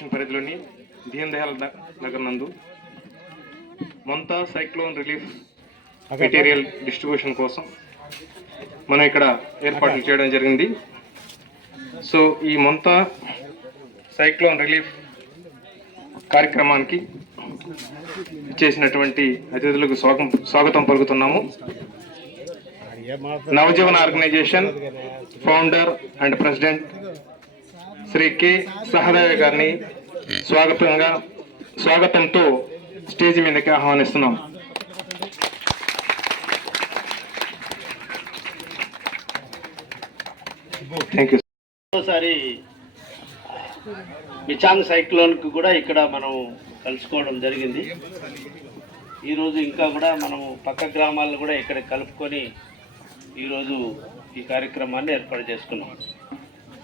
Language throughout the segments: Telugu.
కార్పొరేషన్ పరిధిలోని దీన్ దయాల్ నగర్ నందు Montha cyclone relief material distribution కోసం మనం ఇక్కడ ఏర్పాట్లు చేయడం జరిగింది. సో ఈ మొంతా సైక్లోన్ రిలీఫ్ కార్యక్రమానికి చేసినటువంటి అతిథులకు స్వాగతం స్వాగతం పలుకుతున్నాము. Navajeevana organization founder and president Shri K Sahadeva గారిని స్వాగతంగా స్వాగతంతో స్టేజ్ మీదకి ఆహ్వానిస్తున్నాం. థ్యాంక్ యూ ఒకసారి మిచాంగ్ సైక్లోన్కి కూడా ఇక్కడ మనం కలుసుకోవడం జరిగింది. ఈరోజు ఇంకా కూడా మనము పక్క గ్రామాలను కూడా ఇక్కడ కలుపుకొని ఈరోజు ఈ కార్యక్రమాన్ని ఏర్పాటు చేసుకున్నాం.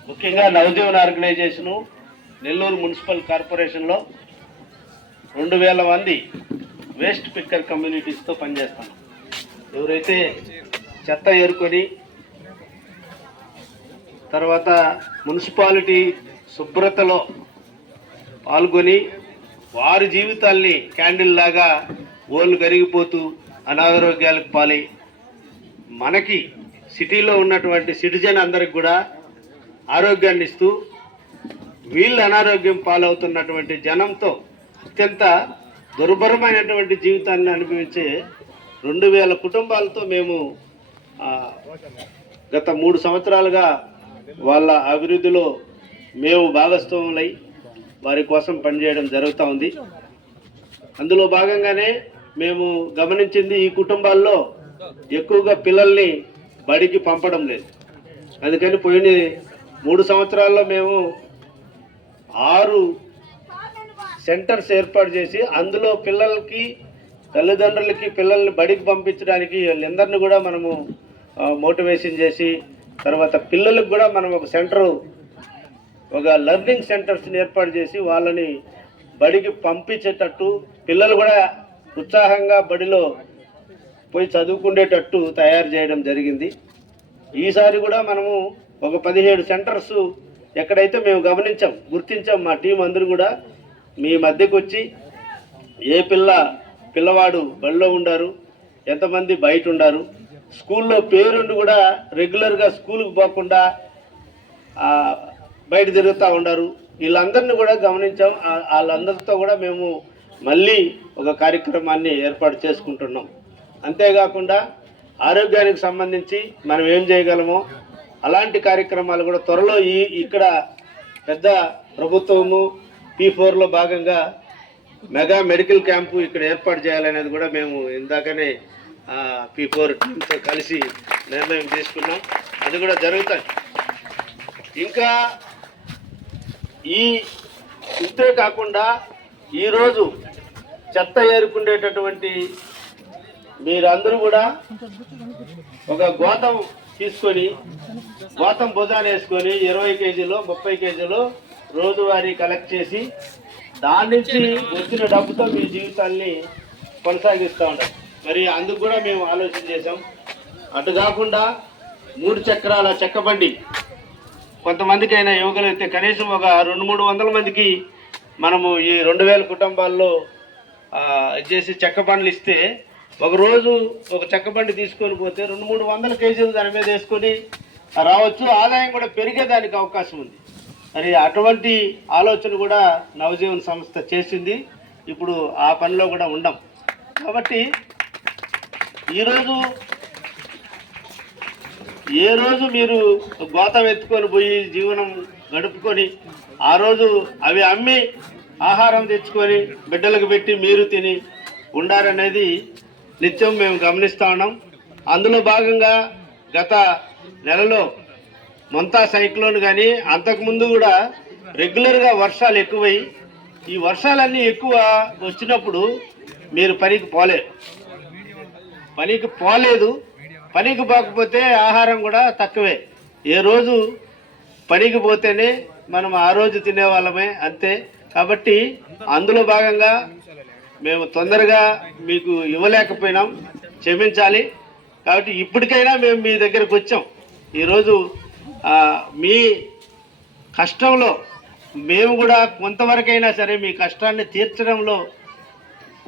ముఖ్యంగా నవజీవన్ ఆర్గనైజేషను నెల్లూరు మున్సిపల్ కార్పొరేషన్లో రెండు వేల మంది వేస్ట్ పిక్కర్ కమ్యూనిటీస్తో పనిచేస్తాం. ఎవరైతే చెత్త ఏరుకొని తర్వాత మున్సిపాలిటీ శుభ్రతలో పాల్గొని వారి జీవితాల్ని క్యాండిల్ లాగా ఓళ్ళు కరిగిపోతూ అనారోగ్యాలకు పాలై మనకి సిటీలో ఉన్నటువంటి సిటిజన్ అందరికి కూడా ఆరోగ్యాన్ని ఇస్తూ వీళ్ళు అనారోగ్యం పాలవుతున్నటువంటి జనంతో అత్యంత దుర్భరమైనటువంటి జీవితాన్ని అనుభవించే రెండు వేల కుటుంబాలతో మేము గత మూడు సంవత్సరాలుగా వాళ్ళ అభివృద్ధిలో మేము భాగస్వాములై వారి కోసం పనిచేయడం జరుగుతూ ఉంది. అందులో భాగంగానే మేము గమనించింది ఈ కుటుంబాల్లో ఎక్కువగా పిల్లల్ని బడికి పంపడం లేదు. అందుకని పోయిన మూడు సంవత్సరాల్లో మేము ఆరు సెంటర్స్ ఏర్పాటు చేసి అందులో పిల్లలకి తల్లిదండ్రులకి పిల్లల్ని బడికి పంపించడానికి వీళ్ళందరినీ కూడా మనము మోటివేషన్ చేసి తర్వాత పిల్లలకు కూడా మనం ఒక సెంటర్ ఒక లెర్నింగ్ సెంటర్స్ని ఏర్పాటు చేసి వాళ్ళని బడికి పంపించేటట్టు పిల్లలు కూడా ఉత్సాహంగా బడిలో పోయి చదువుకునేటట్టు తయారు చేయడం జరిగింది. ఈసారి కూడా మనము ఒక పదిహేడు సెంటర్స్ ఎక్కడైతే మేము గమనించాం గుర్తించాం మా టీం అందరూ కూడా మీ మధ్యకు వచ్చి ఏ పిల్ల పిల్లవాడు బడిలో ఉండారు ఎంతమంది బయట ఉండారు స్కూల్లో పేరుండి కూడా రెగ్యులర్గా స్కూల్కి పోకుండా బయట తిరుగుతూ ఉండారు. వీళ్ళందరినీ కూడా గమనించాం. వాళ్ళందరితో కూడా మేము మళ్ళీ ఒక కార్యక్రమాన్ని ఏర్పాటు చేసుకుంటున్నాం. అంతేకాకుండా ఆరోగ్యానికి సంబంధించి మనం ఏం చేయగలమో అలాంటి కార్యక్రమాలు కూడా త్వరలో ఈ ఇక్కడ పెద్ద ప్రభుత్వము పీ ఫోర్లో భాగంగా మెగా మెడికల్ క్యాంపు ఇక్కడ ఏర్పాటు చేయాలనేది కూడా మేము ఇందాకనే పీ ఫోర్ టీంతో కలిసి నిర్ణయం తీసుకున్నాం. అది కూడా జరుగుతుంది ఇంకా ఈ ఇంతే కాకుండా ఈరోజు చెత్త ఏరుకుండేటటువంటి మీరందరూ కూడా ఒక గోతం తీసుకొని గోతం భుజాలు వేసుకొని ఇరవై కేజీలు ముప్పై కేజీలు రోజువారీ కలెక్ట్ చేసి దాని నుంచి వచ్చిన డబ్బుతో మీ జీవితాన్ని కొనసాగిస్తూ ఉంటాం. మరి అందుకు కూడా మేము ఆలోచన చేసాం అటు కాకుండా మూడు చక్రాల చెక్క బండి. కొంతమందికి అయినా కనీసం ఒక రెండు మూడు వందల మందికి మనము ఈ రెండు వేల కుటుంబాల్లో ఇది చేసి చెక్క బండ్లు ఇస్తే ఒకరోజు ఒక చెక్క బండి తీసుకొని పోతే రెండు మూడు వందల కేజీలు దాని మీద వేసుకొని రావచ్చు. ఆదాయం కూడా పెరిగేదానికి అవకాశం ఉంది. మరి అటువంటి ఆలోచన కూడా నవజీవన్ సంస్థ చేసింది. ఇప్పుడు ఆ పనిలో కూడా ఉండం. కాబట్టి ఈరోజు ఏ రోజు మీరు గోతం ఎత్తుకొని పోయి జీవనం గడుపుకొని ఆ రోజు అవి అమ్మి ఆహారం తెచ్చుకొని బిడ్డలకు పెట్టి మీరు తిని ఉండారనేది నిత్యం మేము గమనిస్తూ ఉన్నాం. అందులో భాగంగా గత నెలలో మొంతా సైక్లోన్ కానీ అంతకుముందు కూడా రెగ్యులర్గా వర్షాలు ఎక్కువై ఈ వర్షాలన్నీ ఎక్కువ వచ్చినప్పుడు మీరు పనికి పోలే. పనికి పోలేదు. పనికి పోకపోతే ఆహారం కూడా తక్కువే. ఏ రోజు పనికి పోతేనే మనం ఆ రోజు తినేవాళ్ళమే అంతే. కాబట్టి అందులో భాగంగా మేము తొందరగా మీకు ఇవ్వలేకపోయినాం క్షమించాలి. కాబట్టి ఇప్పటికైనా మేము మీ దగ్గరకు వచ్చాం. ఈరోజు మీ కష్టంలో మేము కూడా కొంతవరకైనా సరే మీ కష్టాన్ని తీర్చడంలో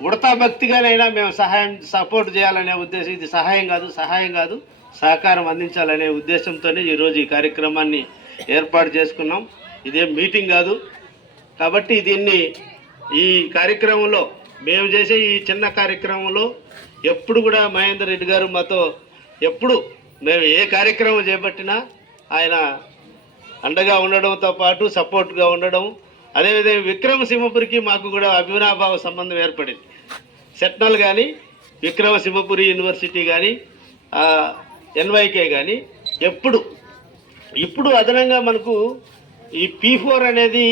ఉడతా భక్తిగానైనా మేము సహాయం సపోర్ట్ చేయాలనే ఉద్దేశం. ఇది సహాయం కాదు సహాయం కాదు సహకారం అందించాలనే ఉద్దేశంతోనే ఈరోజు ఈ కార్యక్రమాన్ని ఏర్పాటు చేసుకున్నాం. ఇదేం మీటింగ్ కాదు. కాబట్టి దీన్ని ఈ కార్యక్రమంలో మేము చేసే ఈ చిన్న కార్యక్రమంలో ఎప్పుడు కూడా మహేందర్ రెడ్డి గారు మాతో ఎప్పుడు మేము ఏ కార్యక్రమం చేపట్టినా ఆయన అండగా ఉండడంతో పాటు సపోర్ట్గా ఉండడం. అదేవిధంగా విక్రమసింహపురికి మాకు కూడా అభినాభావ సంబంధం ఏర్పడింది. సెట్నల్ కానీ విక్రమసింహపురి యూనివర్సిటీ కానీ ఎన్వైకే కానీ ఎప్పుడు ఇప్పుడు అదనంగా మనకు ఈ పీ ఫోర్ అనేది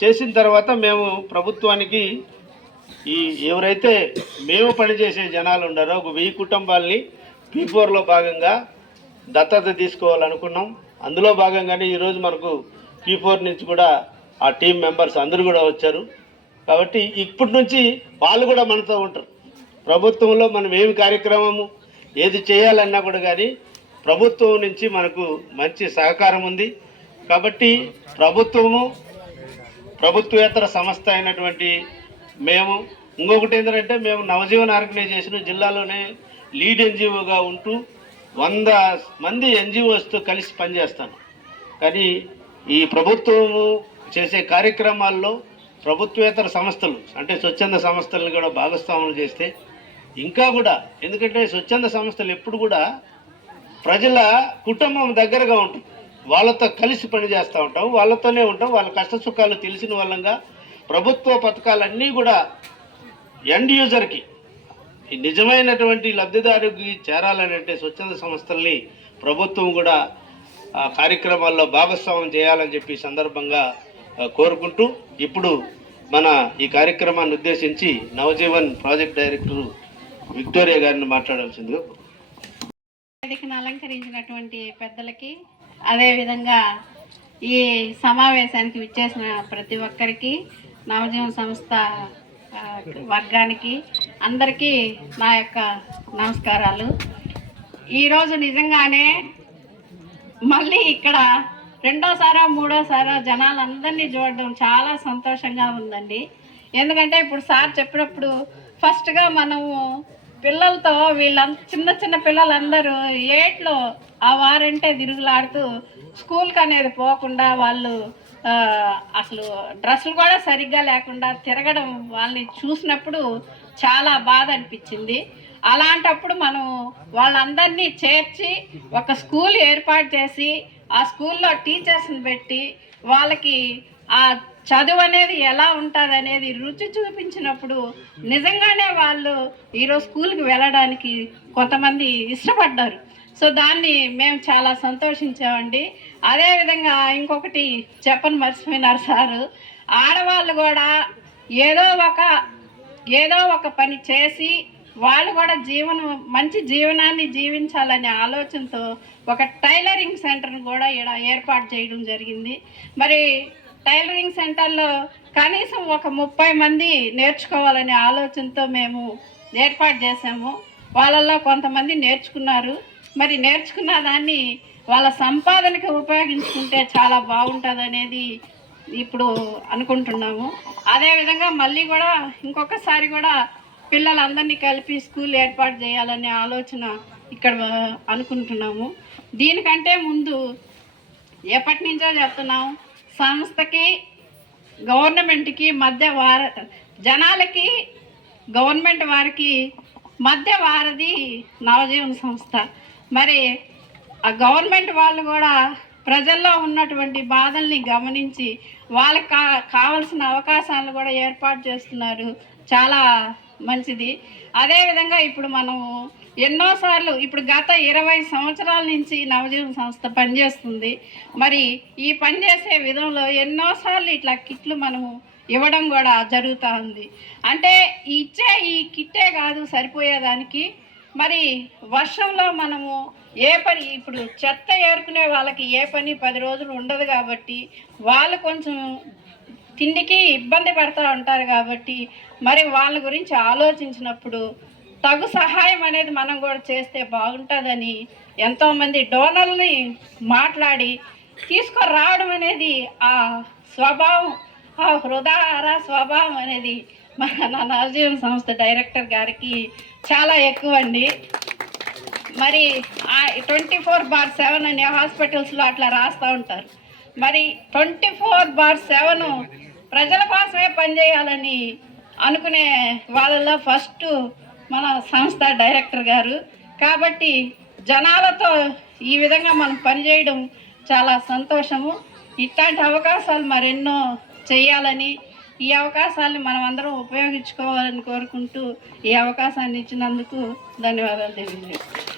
చేసిన తర్వాత మేము ప్రభుత్వానికి ఈ ఎవరైతే మేము పనిచేసే జనాలు ఉండారో ఒక వెయ్యి కుటుంబాలని పీ ఫోర్లో భాగంగా దత్తత తీసుకోవాలనుకున్నాం. అందులో భాగంగానే ఈరోజు మనకు పీ ఫోర్ నుంచి కూడా ఆ టీం మెంబర్స్ అందరూ కూడా వచ్చారు. కాబట్టి ఇప్పటి నుంచి వాళ్ళు కూడా మనతో ఉంటారు. ప్రభుత్వంలో మనం ఏమి కార్యక్రమము ఏది చేయాలన్నా కూడా కానీ ప్రభుత్వం నుంచి మనకు మంచి సహకారం ఉంది. కాబట్టి ప్రభుత్వము ప్రభుత్వేతర సంస్థ అయినటువంటి మేము ఇంకొకటి ఏంటంటే మేము నవజీవన్ ఆర్గనైజేషన్ జిల్లాలోనే లీడ్ ఎన్జిఓగా ఉంటూ వంద మంది ఎన్జిఓస్తో కలిసి పనిచేస్తాను కానీ ఈ ప్రభుత్వము చేసే కార్యక్రమాల్లో ప్రభుత్వేతర సంస్థలు అంటే స్వచ్ఛంద సంస్థలను కూడా భాగస్వాములు చేస్తే ఇంకా కూడా ఎందుకంటే స్వచ్ఛంద సంస్థలు ఎప్పుడు కూడా ప్రజల కుటుంబం దగ్గరగా ఉంటుంది. వాళ్ళతో కలిసి పని చేస్తూ ఉంటాం వాళ్ళతోనే ఉంటాం వాళ్ళ కష్ట సుఖాలు తెలిసిన వాళ్ళంగా ప్రభుత్వ పథకాలన్నీ కూడా ఎండ్ యూజర్కి నిజమైనటువంటి లబ్ధిదారుకి చేరాలని అంటే స్వచ్ఛంద సంస్థల్ని ప్రభుత్వం కూడా కార్యక్రమాల్లో భాగస్వామ్యం చేయాలని చెప్పి సందర్భంగా కోరుకుంటూ ఇప్పుడు మన ఈ కార్యక్రమాన్ని ఉద్దేశించి నవజీవన్ ప్రాజెక్ట్ డైరెక్టర్ విక్టోరియా గారిని మాట్లాడాల్సిందిగా వేదికను అలంకరించినటువంటి పెద్దలకి అదేవిధంగా ఈ సమావేశానికి విచ్చేసిన ప్రతి ఒక్కరికి నవజీవన సంస్థ వర్గానికి అందరికీ నా యొక్క నమస్కారాలు. ఈరోజు నిజంగానే మళ్ళీ ఇక్కడ రెండోసారో మూడోసారో జనాలందరినీ చూడడం చాలా సంతోషంగా ఉందండి. ఎందుకంటే ఇప్పుడు సార్ చెప్పినప్పుడు ఫస్ట్గా మనము పిల్లలతో వీళ్ళ చిన్న చిన్న పిల్లలందరూ ఏట్లో ఆ వారంటే తిరుగులాడుతూ స్కూల్కి అనేది పోకుండా వాళ్ళు అసలు డ్రెస్సులు కూడా సరిగ్గా లేకుండా తిరగడం వాళ్ళని చూసినప్పుడు చాలా బాధ అనిపించింది. అలాంటప్పుడు మనం వాళ్ళందరినీ చేర్చి ఒక స్కూల్ ఏర్పాటు చేసి ఆ స్కూల్లో టీచర్స్ని పెట్టి వాళ్ళకి ఆ చదువు అనేది ఎలా ఉంటుంది అనేది రుచి చూపించినప్పుడు నిజంగానే వాళ్ళు ఈరోజు స్కూల్కి వెళ్ళడానికి కొంతమంది ఇష్టపడ్డారు. సో దాన్ని మేము చాలా సంతోషించామండి. అదేవిధంగా ఇంకొకటి చెప్పని మర్చిపోయినారు సారు. ఆడవాళ్ళు కూడా ఏదో ఒక ఏదో ఒక పని చేసి వాళ్ళు కూడా జీవనం మంచి జీవనాన్ని జీవించాలనే ఆలోచనతో ఒక టైలరింగ్ సెంటర్ను కూడా ఇక్కడ ఏర్పాటు చేయడం జరిగింది. మరి టైలరింగ్ సెంటర్లో కనీసం ఒక ముప్పై మంది నేర్చుకోవాలనే ఆలోచనతో మేము ఏర్పాటు చేసాము వాళ్ళల్లో కొంతమంది నేర్చుకున్నారు. మరి నేర్చుకున్న దాన్ని వాళ్ళ సంపాదనకి ఉపయోగించుకుంటే చాలా బాగుంటుంది అనేది ఇప్పుడు అనుకుంటున్నాము. అదేవిధంగా మళ్ళీ కూడా ఇంకొకసారి కూడా పిల్లలందరినీ కలిపి స్కూల్ ఏర్పాటు చేయాలనే ఆలోచన ఇక్కడ అనుకుంటున్నాము. దీనికంటే ముందు ఎప్పటి నుంచో చెప్తున్నాం సంస్థకి గవర్నమెంట్కి మధ్య వార జనాలకి గవర్నమెంట్ వారికి మధ్య వారది నవజీవన సంస్థ. మరి ఆ గవర్నమెంట్ వాళ్ళు కూడా ప్రజల్లో ఉన్నటువంటి బాధల్ని గమనించి వాళ్ళకి కా కావలసిన అవకాశాలను కూడా ఏర్పాటు చేస్తున్నారు. చాలా మంచిది. అదేవిధంగా ఇప్పుడు మనము ఎన్నోసార్లు ఇప్పుడు గత ఇరవై సంవత్సరాల నుంచి నవజీవన సంస్థ పనిచేస్తుంది. మరి ఈ పనిచేసే విధంలో ఎన్నోసార్లు ఇట్లా కిట్లు మనము ఇవ్వడం కూడా జరుగుతూ ఉంది. అంటే ఇచ్చే ఈ కిట్టే కాదు సరిపోయేదానికి మరి వర్షంలో మనము ఏ పని ఇప్పుడు చెత్త ఏరుకునే వాళ్ళకి ఏ పని పది రోజులు ఉండదు కాబట్టి వాళ్ళు కొంచెం తిండికి ఇబ్బంది పడుతూ ఉంటారు కాబట్టి మరి వాళ్ళ గురించి ఆలోచించినప్పుడు తగు సహాయం అనేది మనం కూడా చేస్తే బాగుంటుందని ఎంతోమంది డోనల్ని మాట్లాడి తీసుకురావడం అనేది ఆ స్వభావం ఆ హృదయార స్వభావం అనేది మన నా నవజీవన సంస్థ డైరెక్టర్ గారికి చాలా ఎక్కువ అండి. మరి ట్వంటీ ఫోర్ బార్ సెవెన్ అనే హాస్పిటల్స్లో అట్లా రాస్తూ ఉంటారు. మరి ట్వంటీ ఫోర్ బార్ సెవెన్ ప్రజల కోసమే పనిచేయాలని అనుకునే వాళ్ళలో ఫస్ట్ మన సంస్థ డైరెక్టర్ గారు. కాబట్టి జనాలతో ఈ విధంగా మనం పనిచేయడం చాలా సంతోషము. ఇట్లాంటి అవకాశాలు మరెన్నో చేయాలని ఈ అవకాశాన్ని మనం అందరం ఉపయోగించుకోవాలని కోరుకుంటూ ఈ అవకాశాన్ని ఇచ్చినందుకు ధన్యవాదాలు తెలియజేస్తున్నాను.